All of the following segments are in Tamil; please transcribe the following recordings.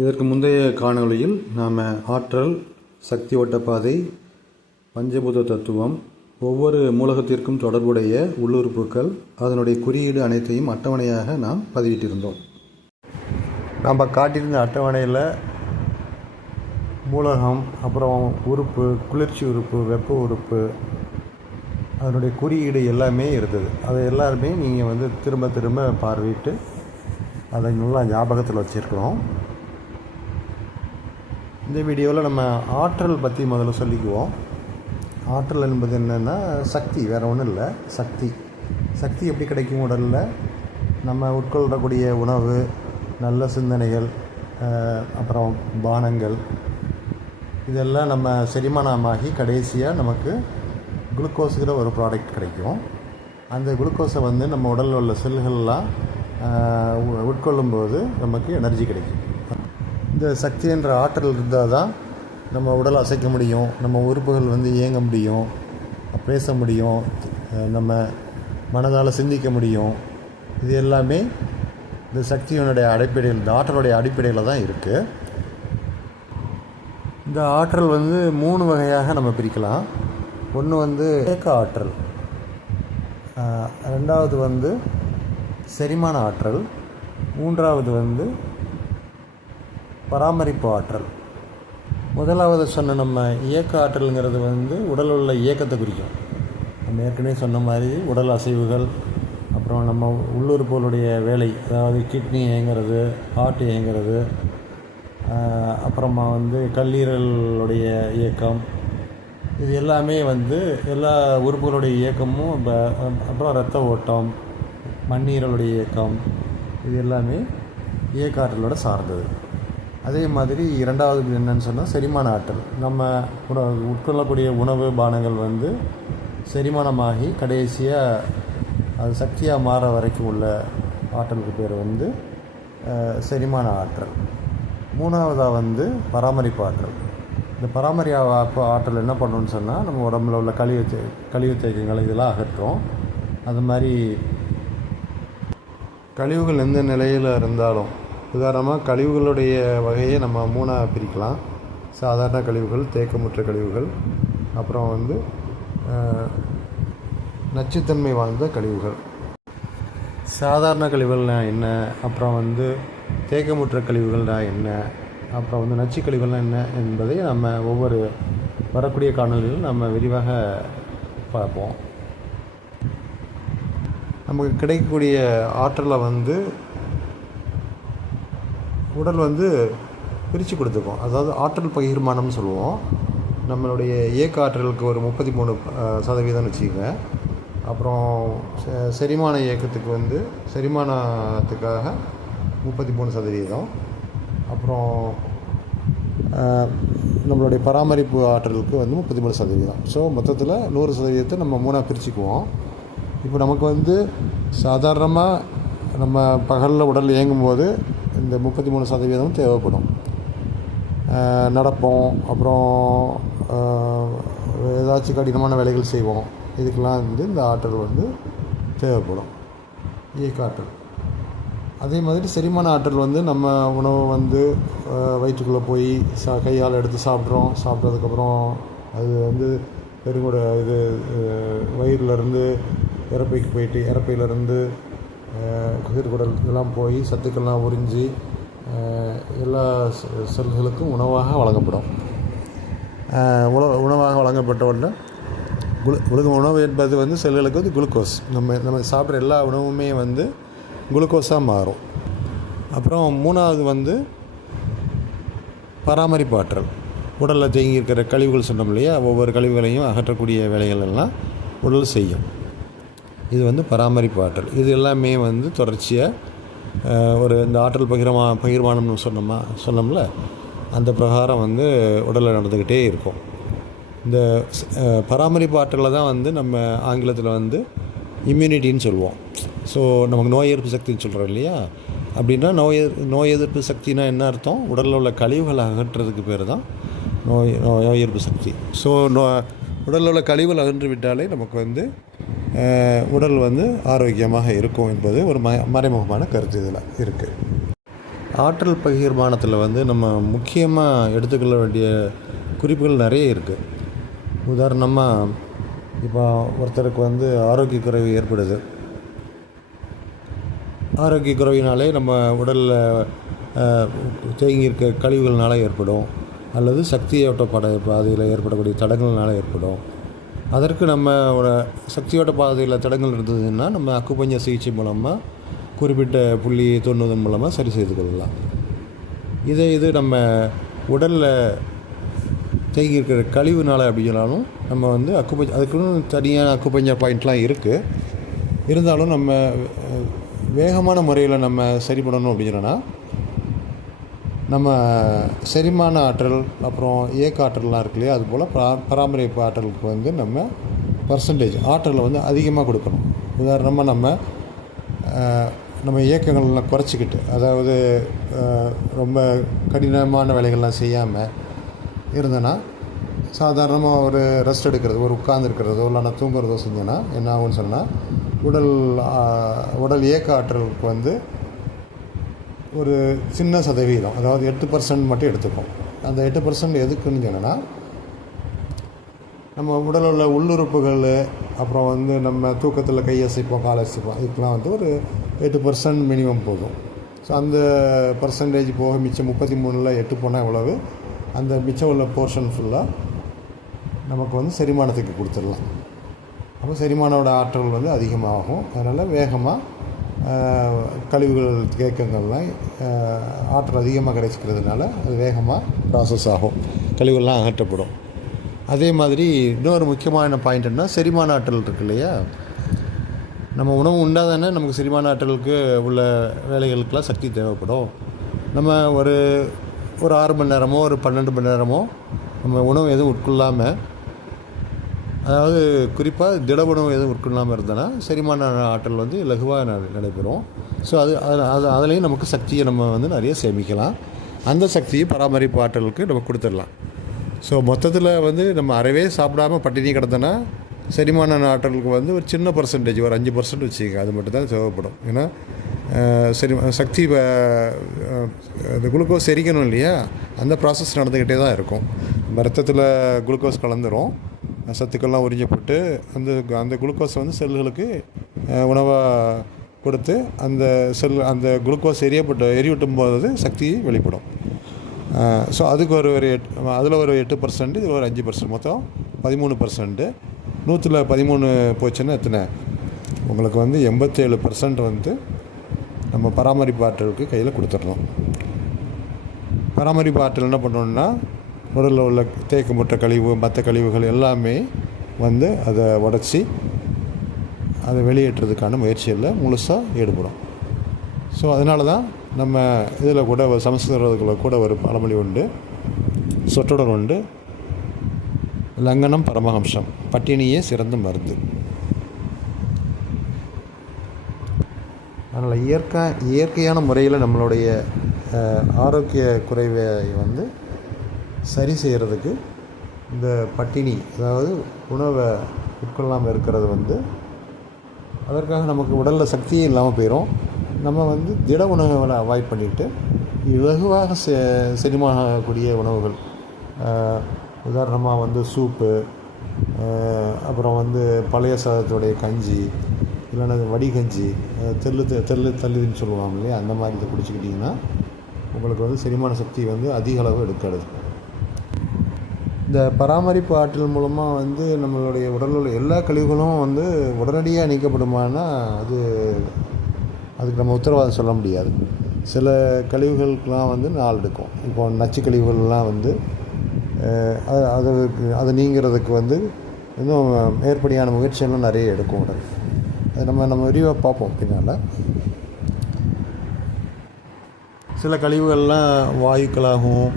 இதற்கு முந்தைய காணொளியில் நாம் ஆற்றல், சக்தி ஓட்டப்பாதை, பஞ்சபூத தத்துவம், ஒவ்வொரு மூலகத்திற்கும் தொடர்புடைய உள்ளுறுப்புகள், அதனுடைய குறியீடு அனைத்தையும் அட்டவணையாக நாம் பதிவிட்டிருந்தோம். நாம் காட்டியிருந்த அட்டவணையில் மூலகம், அப்புறம் உறுப்பு, குளிர்ச்சி உறுப்பு, வெப்ப உறுப்பு, அதனுடைய குறியீடு எல்லாமே இருந்தது. அதை எல்லாருமே நீங்கள் திரும்ப திரும்ப பார்வையிட்டு அதை நல்லா ஞாபகத்தில் வச்சுருக்கிறோம். இந்த வீடியோவில் நம்ம ஆற்றல் பற்றி முதல்ல சொல்லிக்குவோம். ஆற்றல் என்பது என்னென்னா சக்தி, வேறு ஒன்றும் இல்லை. சக்தி எப்படி கிடைக்கும் உடலில்? நம்ம உட்கொள்ளக்கூடிய உணவு, நல்ல சிந்தனைகள், அப்புறம் பானங்கள், இதெல்லாம் நம்ம செரிமானமாகி கடைசியாக நமக்கு குளுக்கோஸுங்கிற ஒரு ப்ராடக்ட் கிடைக்கும். அந்த குளுக்கோஸை நம்ம உடலில் உள்ள செல்கள்லாம் உட்கொள்ளும்போது நமக்கு எனர்ஜி கிடைக்கும். இந்த சக்தி என்ற ஆற்றல் இருந்தால் தான் நம்ம உடலை அசைக்க முடியும், நம்ம உறுப்புகள் இயங்க முடியும், பேச முடியும், நம்ம மனதால் சிந்திக்க முடியும். இது எல்லாமே இந்த சக்தியினுடைய அடிப்படையில், இந்த ஆற்றலுடைய அடிப்படையில் தான் இருக்குது. இந்த ஆற்றல் 3 வகையாக நம்ம பிரிக்கலாம். ஒன்று இயக்க ஆற்றல், ரெண்டாவது செரிமான ஆற்றல், மூன்றாவது பராமரிப்பு ஆற்றல். முதலாவது சொன்ன நம்ம இயக்க ஆற்றலுங்கிறது உடல் உள்ள இயக்கத்தை குறிக்கும். நம்ம ஏற்கனவே சொன்ன மாதிரி உடல் அசைவுகள், அப்புறம் நம்ம உள்ளுறுப்புகளுடைய வேலை, அதாவது கிட்னி இயங்கிறது, ஹார்ட் இயங்கிறது, அப்புறமா கல்லீரலுடைய இயக்கம், இது எல்லாமே எல்லா உறுப்புகளுடைய இயக்கமும், அப்புறம் இரத்த ஓட்டம், மண்ணீரலுடைய இயக்கம், இது எல்லாமே இயக்க ஆற்றலோட சார்ந்தது. அதே மாதிரி இரண்டாவது என்னன்னு சொன்னால் செரிமான ஆற்றல். நம்ம உட்கொள்ளக்கூடிய உணவு பானங்கள் செரிமானமாகி கடைசியாக அது சக்தியாக மாற வரைக்கும் உள்ள ஆற்றலுக்கு பேர் செரிமான ஆற்றல். மூணாவதாக பராமரிப்பு ஆற்றல். இந்த பராமரிப்பு ஆற்றல் என்ன பண்ணணும்னு சொன்னால், நம்ம உடம்புல உள்ள கழிவு தேக்கங்கள் இதெல்லாம் அகற்றும். அது மாதிரி கழிவுகள் எந்த நிலையில் இருந்தாலும், உதாரணமாக கழிவுகளுடைய வகையை நம்ம 3ஆக பிரிக்கலாம். சாதாரண கழிவுகள், தேக்கமுற்ற கழிவுகள், அப்புறம் நச்சுத்தன்மை வாழ்ந்த கழிவுகள். சாதாரண கழிவுகள்னால் என்ன, அப்புறம் தேக்கமுற்ற கழிவுகள்னால் என்ன, அப்புறம் நச்சு கழிவுகள்னால் என்ன என்பதை நம்ம ஒவ்வொரு வரக்கூடிய காணொலியில் நம்ம விரிவாக பார்ப்போம். நமக்கு கிடைக்கக்கூடிய ஆற்றலை உடல் பிரித்து கொடுத்துக்கும். அதாவது ஆற்றல் பகிர்மானம்னு சொல்லுவோம். நம்மளுடைய இயக்க ஆற்றலுக்கு ஒரு 33% வச்சுக்கோங்க. அப்புறம் செரிமான இயக்கத்துக்கு செரிமானத்துக்காக 33%. அப்புறம் நம்மளுடைய பராமரிப்பு ஆற்றலுக்கு 33%. ஸோ மொத்தத்தில் 100% நம்ம 3ஆக பிரிச்சுக்குவோம். இப்போ நமக்கு சாதாரணமாக நம்ம பகலில் உடல் இயங்கும்போது இந்த 33% தேவைப்படும். நடப்போம், அப்புறம் ஏதாச்சும் கடினமான வேலைகள் செய்வோம். இதுக்கெல்லாம் இந்த ஆற்றல் தேவைப்படும், இயக்க ஆற்றல். அதே மாதிரி செரிமான ஆற்றல் நம்ம உணவு வயிற்றுக்குள்ளே போய் கையால் எடுத்து சாப்பிட்றதுக்கப்புறம் அது பெருங்கூட இது வயிறுலேருந்து இறப்பைக்கு போயிட்டு, இறப்பையிலேருந்து குடல் இதெல்லாம் போய் சத்துக்கள்லாம் உறிஞ்சி எல்லா செல்களுக்கும் உணவாக வழங்கப்படும். உணவாக வழங்கப்பட்ட உடனே உணவு என்பது செல்களுக்கு குளுக்கோஸ். நம்ம சாப்பிட்ற எல்லா உணவுமே குளுக்கோஸாக மாறும். அப்புறம் மூணாவது பராமரிப்பு ஆற்றல். உடலில் தேங்கி இருக்கிற கழிவுகள் சொன்னோம் இல்லையா, ஒவ்வொரு கழிவுகளையும் அகற்றக்கூடிய வேலைகள் எல்லாம் உடல் செய்யும். இது பராமரிப்பு ஆற்றல். இது எல்லாமே தொடர்ச்சியாக ஒரு இந்த ஆற்றல் பகிர்மானம்னு சொன்னோம்ல, அந்த பிரகாரம் உடலில் நடந்துக்கிட்டே இருக்கும். இந்த பராமரிப்பு ஆற்றலில் தான் நம்ம ஆங்கிலத்தில் இம்யூனிட்டின்னு சொல்லுவோம். ஸோ நமக்கு நோய் எதிர்ப்பு சக்தின்னு சொல்கிறோம் இல்லையா. அப்படின்னா நோய் எதிர்ப்பு சக்தினா என்ன அர்த்தம்? உடலில் உள்ள கழிவுகளை அகற்றுறதுக்கு பேர் தான் நோய் எதிர்ப்பு சக்தி. ஸோ உடலில் உள்ள கழிவுகள் அகன்று விட்டாலே நமக்கு உடல் ஆரோக்கியமாக இருக்கும் என்பது ஒரு மறைமுகமான கருத்து இதில் இருக்குது. ஆற்றல் பகிர்மானத்தில் வந்து நம்ம முக்கியமாக எடுத்துக்கொள்ள வேண்டிய குறிப்புகள் நிறைய இருக்குது. உதாரணமாக, இப்போ ஒருத்தருக்கு வந்து ஆரோக்கிய குறைவு ஏற்படுது. ஆரோக்கிய குறைவினாலே நம்ம உடலில் தேங்கியிருக்க கழிவுகள்னால ஏற்படும், அல்லது சக்தியோட்ட பாதையில் ஏற்படக்கூடிய தடங்கள்னால ஏற்படும். அதற்கு நம்ம சக்தியோட்ட பாதையில் தடங்கள் இருந்ததுன்னா நம்ம அக்குபஞ்சர் சிகிச்சை மூலமாக குறிப்பிட்ட புள்ளியை தோண்டுவதன் மூலமாக சரி செய்து கொள்ளலாம். இது நம்ம உடலில் தேங்கி இருக்கிற கழிவுனால அப்படின்னாலும் நம்ம வந்து அதுக்குன்னு தனியான அக்குபஞ்சர் பாயிண்ட்லாம் இருக்குது. இருந்தாலும் நம்ம வேகமான முறையில் நம்ம சரி பண்ணணும் அப்படின்னா நம்ம செரிமான ஆற்றல், அப்புறம் இயக்க ஆற்றல்லாம் இருக்கு இல்லையா, அதுபோல் பராமரிப்பு ஆற்றலுக்கு வந்து நம்ம பர்சன்டேஜ் ஆற்றலை வந்து அதிகமாக கொடுக்கணும். உதாரணமாக நம்ம இயக்கங்கள்லாம் குறைச்சிக்கிட்டு, அதாவது ரொம்ப கடினமான வேலைகள்லாம் செய்யாமல் இருந்தோன்னா, சாதாரணமாக ஒரு ரெஸ்ட் எடுக்கிறது, ஒரு உட்கார்ந்துருக்கிறதோ இல்லைன்னா தூங்குறதோ செஞ்சோன்னா என்ன ஆகும்னு சொன்னால், உடல் இயக்க ஆற்றலுக்கு வந்து ஒரு சின்ன சதவீதம், அதாவது 8% மட்டும் எடுத்துப்போம். அந்த 8% எதுக்குன்னு சொன்னோன்னா, நம்ம உடலில் உள்ள உள்ளுறுப்புகள், அப்புறம் வந்து நம்ம தூக்கத்தில் கையசைப்போம், காலசைப்போம், இதுக்கெலாம் வந்து ஒரு 8% மினிமம் போதும். ஸோ அந்த பர்சன்டேஜ் போக மிச்சம் 33ல் 8 போனால் எவ்வளவு, அந்த மிச்சம் உள்ள போர்ஷன் ஃபுல்லாக நமக்கு வந்து செரிமானத்துக்கு கொடுத்துடலாம். அப்போ செரிமானோட ஆற்றல் வந்து அதிகமாகும். அதனால் வேகமாக கழிவுகள் தேக்கங்கள்லாம் ஆற்றல் அதிகமாக கிடைச்சிக்கிறதுனால அது வேகமாக ப்ராசஸ் ஆகும், கழிவுகள்லாம் அகற்றப்படும். அதே மாதிரி இன்னொரு முக்கியமான பாயிண்ட்னா, செரிமான ஆற்றல் இருக்கு இல்லையா, நம்ம உணவு உண்டாதானே நமக்கு செரிமான ஆற்றலுக்கு உள்ள வேலைகளுக்கெல்லாம் சக்தி தேவைப்படும். நம்ம ஒரு 6 மணி நேரமோ ஒரு 12 மணி நேரமோ நம்ம உணவு எதுவும் உட்கொள்ளாமல், அதாவது குறிப்பாக திட உணவு எதுவும் உட்கொள்ளாமல் இருந்தோன்னா செரிமான ஆற்றல் வந்து லகுவாக நடைபெறும். ஸோ அதுலேயும் நமக்கு சக்தியை நம்ம வந்து நிறைய சேமிக்கலாம். அந்த சக்தியை பராமரிப்பு ஆற்றலுக்கு நம்ம கொடுத்துடலாம். ஸோ மொத்தத்தில் வந்து நம்ம அறவே சாப்பிடாமல் பட்டினி கிடந்தோன்னா செரிமான ஆற்றலுக்கு வந்து ஒரு சின்ன பர்சன்டேஜ், ஒரு 5% வச்சுக்கோங்க, அது மட்டும் தான் தேவைப்படும். ஏன்னா சக்தி இந்த குளுக்கோஸ் செரிக்கணும் இல்லையா, அந்த ப்ராசஸ் நடந்துக்கிட்டே தான் இருக்கும். நம்ம ரத்தத்தில் குளுக்கோஸ் கலந்துரும், சத்துக்கள்லாம் உறிஞ்சப்பட்டு அந்த குளுக்கோஸ் வந்து செல்லுகளுக்கு உணவாக கொடுத்து அந்த குளுக்கோஸ் எரியூட்டும் போது சக்தி வெளிப்படும். ஸோ அதுக்கு அதில் ஒரு 8%, இதில் ஒரு 5%, மொத்தம் 13%. 100ல் 13 போச்சுன்னா எத்தனை, உங்களுக்கு வந்து 87% வந்து நம்ம பராமரிப்பு ஆற்றலுக்கு கையில் கொடுத்துடலாம். பராமரிப்பு ஆற்றல் என்ன பண்ணோன்னா, உடலில் உள்ள தேக்கமுற்ற கழிவு, மற்ற கழிவுகள் எல்லாமே வந்து அதை உடச்சி அதை வெளியேற்றுறதுக்கான முயற்சியில் முழுசாக ஈடுபடும். ஸோ அதனால தான் நம்ம இதில் கூட சமஸ்கிருதத்தில் கூட ஒரு பழமொழி உண்டு, சொற்றொடர் உண்டு, லங்கனம் பரமஹம்சம், பட்டினியே சிறந்த மருந்து. அதனால் இயற்கையான முறையில் நம்மளுடைய ஆரோக்கிய குறைவை வந்து சரி செய்கிறதுக்கு இந்த பட்டினி, அதாவது உணவை உட்கொள்ளாமல் இருக்கிறது வந்து, அதற்காக நமக்கு உடலில் சக்தியே இல்லாமல் போயிடும். நம்ம வந்து திட உணவுகளை அவாய்ட் பண்ணிவிட்டு இலகுவாக செரிமானக்கூடிய உணவுகள், உதாரணமாக வந்து சூப்பு, அப்புறம் வந்து பழைய சாதத்துடைய கஞ்சி, இல்லைன்னா வடிகஞ்சி, தள்ளுன்னு சொல்லுவாங்க இல்லையா, அந்த மாதிரி இதை குடிச்சிக்கிட்டிங்கன்னா உங்களுக்கு வந்து செரிமான சக்தி வந்து அதிக அளவு எடுக்கிறது. இந்த பராமரிப்பு ஆற்றல் மூலமாக வந்து நம்மளுடைய உடலில் உள்ள எல்லா கழிவுகளும் வந்து உடனடியாக நீக்கப்படுமானா அதுக்கு நம்ம உத்தரவாதம் சொல்ல முடியாது. சில கழிவுகளுக்கெலாம் வந்து நாள் எடுக்கும். இப்போ நச்சு கழிவுகள்லாம் வந்து அது நீங்கிறதுக்கு வந்து இன்னும் மேற்படியான முயற்சியெல்லாம் நிறைய எடுக்கும் உடல். அது நம்ம விரிவாக பார்ப்போம் பின்னால். சில கழிவுகள்லாம் வாயுக்களாகவும்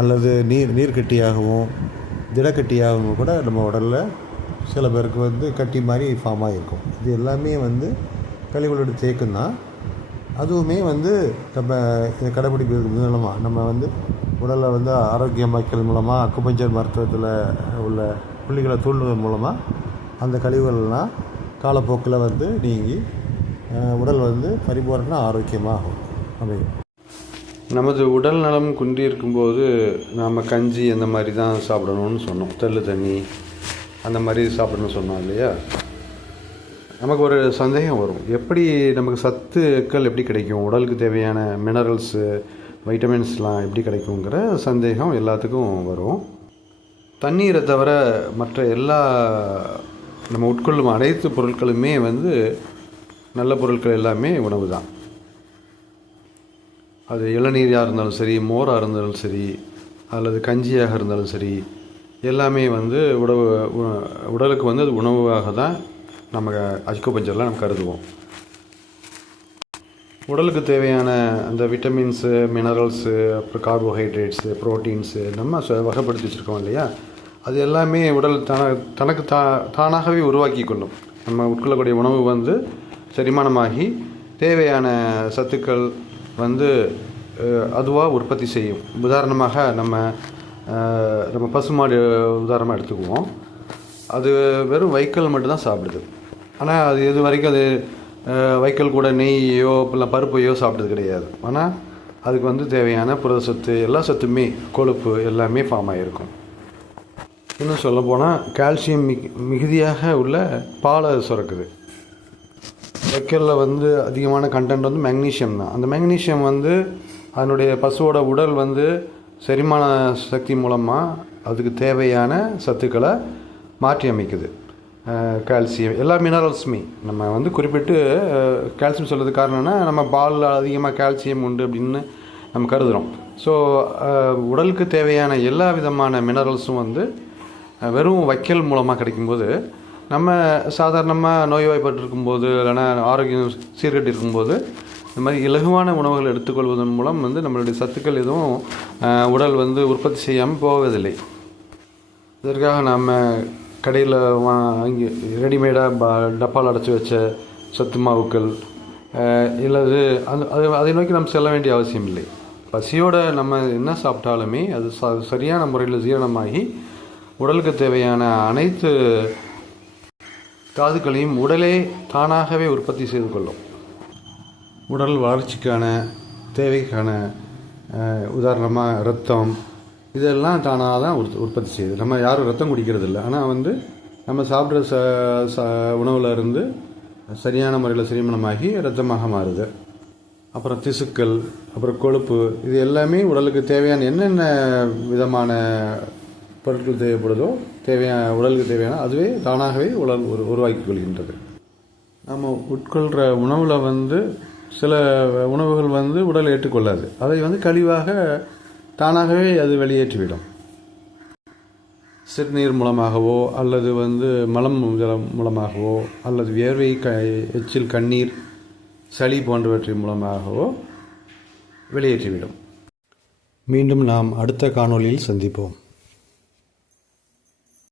அல்லது நீர்க்கட்டியாகவும் திடக்கட்டியாகவும் கூட நம்ம உடலில் சில பேருக்கு வந்து கட்டி மாதிரி ஃபார்ம் ஆகிருக்கும். இது எல்லாமே வந்து கழிவுகளோட தேக்கம் தான். அதுவுமே வந்து நம்ம இதை கடைப்பிடிப்பதற்கு மூலமாக நம்ம வந்து உடலை வந்து ஆரோக்கியமாக்கிறது மூலமாக, அக்குபஞ்சர் மருத்துவத்தில் உள்ள புள்ளிகளை தூண்டுவதன் மூலமாக அந்த கழிவுகள்லாம் காலப்போக்கில் வந்து நீங்கி உடல் வந்து பரிபூரண ஆரோக்கியமாகும் அமையும். நமது உடல் நலம் குன்றி இருக்கும்போது நாம் கஞ்சி அந்த மாதிரி தான் சாப்பிடணும்னு சொன்னோம். தெள்ளு தண்ணி அந்த மாதிரி சாப்பிடணும்னு சொன்னோம் இல்லையா? நமக்கு ஒரு சந்தேகம் வரும், எப்படி நமக்கு சத்துக்கள் எப்படி கிடைக்கும், உடலுக்கு தேவையான மினரல்ஸு வைட்டமின்ஸ்லாம் எப்படி கிடைக்குங்கிற சந்தேகம் எல்லாத்துக்கும் வரும். தண்ணீரை தவிர மற்ற எல்லா நம்ம உட்கொள்ளும் அனைத்து பொருட்களுமே நல்ல பொருட்கள் எல்லாமே உணவு தான். அது இளநீராக இருந்தாலும் சரி, மோராக இருந்தாலும் சரி, அல்லது கஞ்சியாக இருந்தாலும் சரி, எல்லாமே உடலுக்கு அது உணவாக தான் நம்ம அக்குபஞ்சரில் நம்ம கருதுவோம். உடலுக்கு தேவையான அந்த விட்டமின்ஸு, மினரல்ஸு, அப்புறம் கார்போஹைட்ரேட்ஸு, ப்ரோட்டீன்ஸு நம்ம வகைப்படுத்தி வச்சுருக்கோம் இல்லையா? அது எல்லாமே உடல் தனக்கு தானாகவே உருவாக்கி கொள்ளும். நம்ம உட்கொள்ளக்கூடிய உணவு செரிமானமாகி தேவையான சத்துக்கள் அதுவாக உற்பத்தி செய்யும். உதாரணமாக நம்ம பசுமாடு உதாரணமாக எடுத்துக்குவோம். அது வெறும் வைக்கோல் மட்டும்தான் சாப்பிடுது. ஆனால் அது இது வரைக்கும் அது வைக்கோல் கூட நெய்யோ இல்லை பருப்பையோ சாப்பிட்டது கிடையாது. ஆனால் அதுக்கு தேவையான புரதச்சத்து, எல்லா சத்துமே, கொழுப்பு எல்லாமே ஃபார்ம் ஆகிருக்கும். இன்னும் சொல்லப்போனால் கால்சியம் மிகுதியாக உள்ள பாலை சுரக்குது. வைக்கோலில் அதிகமான கண்டென்ட் மெக்னீஷியம் தான். அந்த மெக்னீஷியம் அதனுடைய பசுவோட உடல் செரிமான சக்தி மூலமாக அதுக்கு தேவையான சத்துக்களை மாற்றி அமைக்குது. கால்சியம், எல்லா மினரல்ஸுமே நம்ம குறிப்பிட்டு கால்சியம் சொல்கிறதுக்கு காரணம்னா, நம்ம பாலில் அதிகமாக கால்சியம் உண்டு அப்படின்னு நம்ம கருதுகிறோம். ஸோ உடலுக்கு தேவையான எல்லா விதமான மினரல்ஸும் வெறும் வைக்கோல் மூலமாக கிடைக்கும்போது, நம்ம சாதாரணமாக நோய்வாய்ப்பட்டு இருக்கும்போது, இல்லைனா ஆரோக்கியம் சீர்கட்டு இருக்கும்போது, இந்த மாதிரி இலகுவான உணவுகள் எடுத்துக்கொள்வதன் மூலம் நம்மளுடைய சத்துக்கள் எதுவும் உடல் உற்பத்தி செய்யாமல் போவதில்லை. இதற்காக நாம் கடையில் வாங்கி ரெடிமேடாக டப்பால் அடைச்சி வச்ச சத்து மாவுக்கள் இல்லது அதை நோக்கி நம்ம செல்ல வேண்டிய அவசியம் இல்லை. பசியோடு நம்ம என்ன சாப்பிட்டாலுமே அது சரியான முறையில் ஜீரணமாகி உடலுக்கு தேவையான அனைத்து தாதுக்களையும் உடலே தானாகவே உற்பத்தி செய்து கொள்ளும். உடல் வளர்ச்சிக்கான தேவைக்கான உதாரணமாக ரத்தம், இதெல்லாம் தானாக தான் உற்பத்தி செய்யுது. நம்ம யாரும் ரத்தம் குடிக்கிறது இல்லை. ஆனால் நம்ம சாப்பிட்ற உணவில் இருந்து சரியான முறையில் செரிமானமாகி ரத்தமாக மாறுது. அப்புறம் திசுக்கள், அப்புறம் கொழுப்பு, இது எல்லாமே உடலுக்கு தேவையான என்னென்ன விதமான பொருட்கள் தேவைப்படுதோ உடலுக்கு தேவையான அதுவே தானாகவே உடல் உருவாக்கி கொள்கின்றது. நம்ம உட்கொள்கிற உணவில் சில உணவுகள் உடல் ஏற்றுக்கொள்ளாது. அதை கழிவாக தானாகவே அது வெளியேற்றிவிடும். சிறுநீர் மூலமாகவோ அல்லது மலம் மூலமாகவோ அல்லது வியர்வை, எச்சில், கண்ணீர், சளி போன்றவற்றின் மூலமாகவோ வெளியேற்றிவிடும். மீண்டும் நாம் அடுத்த காணொளியில் சந்திப்போம்.